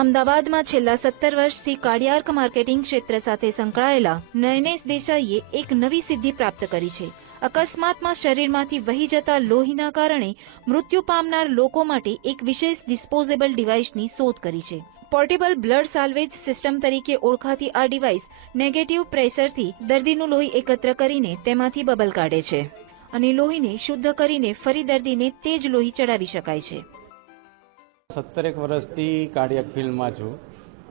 અમદાવાદમાં છેલ્લા 17 વર્ષથી કાર્ડિયાક માર્કેટિંગ ક્ષેત્ર સાથે સંકળાયેલા નયનેશ દેસાઈએ એક નવી સિદ્ધિ પ્રાપ્ત કરી છે. અકસ્માતમાં શરીરમાંથી વહી જતા લોહીના કારણે મૃત્યુ પામનાર લોકો માટે એક વિશેષ ડિસ્પોઝેબલ ડિવાઇસની શોધ કરી છે. પોર્ટેબલ બ્લડ સાલ્વેજ સિસ્ટમ તરીકે ઓળખાતી આ ડિવાઇસ નેગેટિવ પ્રેશરથી દર્દીનું લોહી એકત્ર કરીને તેમાંથી બબલ કાઢે છે અને લોહીને શુદ્ધ કરીને ફરી દર્દીને તે જ લોહી ચડાવી શકાય છે. 17 વર્ષથી કાર્ડિયાક ફિલ્ડમાં છું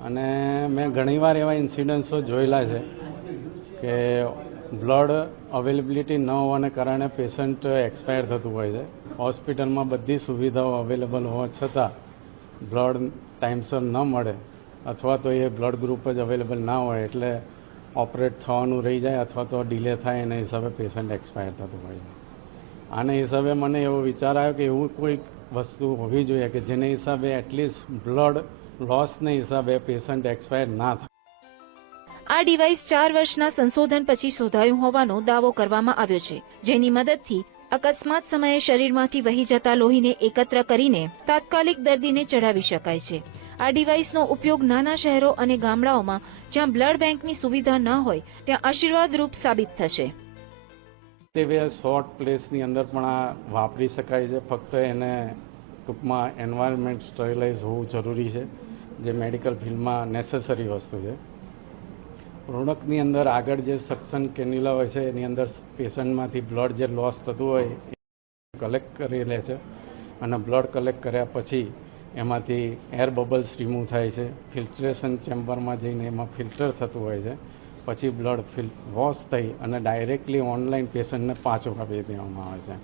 અને મેં ઘણીવાર એવા ઇન્સિડન્ટ્સો જોયેલા છે કે બ્લડ અવેલેબિલિટી ન હોવાને કારણે પેશન્ટ એક્સપાયર થતું હોય છે. હોસ્પિટલમાં બધી સુવિધાઓ અવેલેબલ હોવા છતાં બ્લડ ટાઈમસર ન મળે અથવા તો એ બ્લડ ગ્રુપ જ અવેલેબલ ના હોય એટલે ઓપરેટ થવાનું રહી જાય અથવા તો ડિલે થાય એના હિસાબે પેશન્ટ એક્સપાયર થતું હોય છે. આના હિસાબે મને એવો વિચાર આવ્યો કે એવું કોઈક વસ્તુ હોવી જોઈએ કે જેને હિસાબે એટલીસ્ટ બ્લડ લોસને હિસાબે પેશન્ટ એક્સપાયર ના થાય. આ ડિવાઇસ 4 વર્ષના સંશોધન પછી શોધાયું હોવાનો દાવો કરવામાં આવ્યો છે, જેની મદદથી અકસ્માત સમયે શરીરમાંથી વહી જતા લોહીને એકત્ર કરીને તાત્કાલિક દર્દીને ચડાવી શકાય છે. આ ડિવાઇસનો ઉપયોગ નાના શહેરો અને ગામડાઓમાં જ્યાં બ્લડ બેંકની સુવિધા ન હોય ત્યાં આશીર્વાદરૂપ સાબિત થશે. તે શોર્ટ પ્લેસની અંદર પણ આ વાપરી શકાય છે. ફક્ત એને ટૂંકમાં એન્વાયરમેન્ટ સ્ટરીલાઇઝ હોવું જરૂરી છે, જે મેડિકલ ફિલ્ડમાં નેસેસરી વસ્તુ છે. પ્રોડક્ટની અંદર આગળ જે સક્શન કેન્યુલા હોય છે એની અંદર પેશન્ટમાંથી બ્લડ જે લોસ થતું હોય એ કલેક્ટ કરી લે છે અને બ્લડ કલેક્ટ કર્યા પછી એમાંથી એર બબલ્સ રિમૂવ થાય છે. ફિલ્ટ્રેશન ચેમ્બરમાં જઈને એમાં ફિલ્ટર થતું હોય છે. પછી બ્લડ વોશ થઈ અને ડાયરેક્ટલી ઓનલાઈન પેશન્ટને પાછું આપી દેવામાં આવે છે.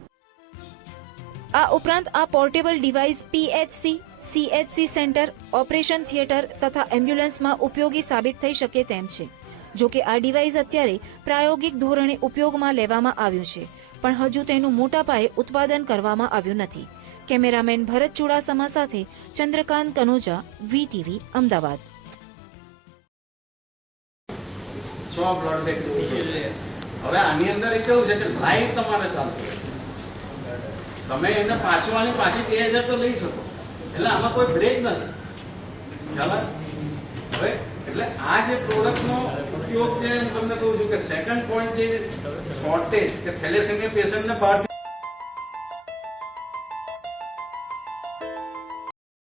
આ ઉપરાંત આ portable device PHC, CHC centre, operation theatre તથા એમ્બ્યુલન્સમાં ઉપયોગી સાબિત થઈ શકે તેમ છે. જો કે આ ડિવાઇસ અત્યારે પ્રાયોગિક ધોરણે ઉપયોગમાં લેવામાં આવ્યું છે, પણ હજુ તેનું મોટા પાયે ઉત્પાદન કરવામાં આવ્યું નથી. કેમેરામેન ભરત ચુડાસમા સાથે ચંદ્રકાંત કનોજા, વીટીવી, અમદાવાદ. હવે આની અંદર કેવું છે કે લાઈવ તમારે ચાલતું તમે એને પાછવાની પાછી 2000 તો લઈ શકો, એટલે આમાં કોઈ બ્રેક નથી. હવે એટલે આ જે પ્રોડક્ટનો ઉપયોગ છે તમને કહું છું કે સેકન્ડ પોઈન્ટ જે શોર્ટેજ કે થેલેસેમિયા પેશન્ટને બહાર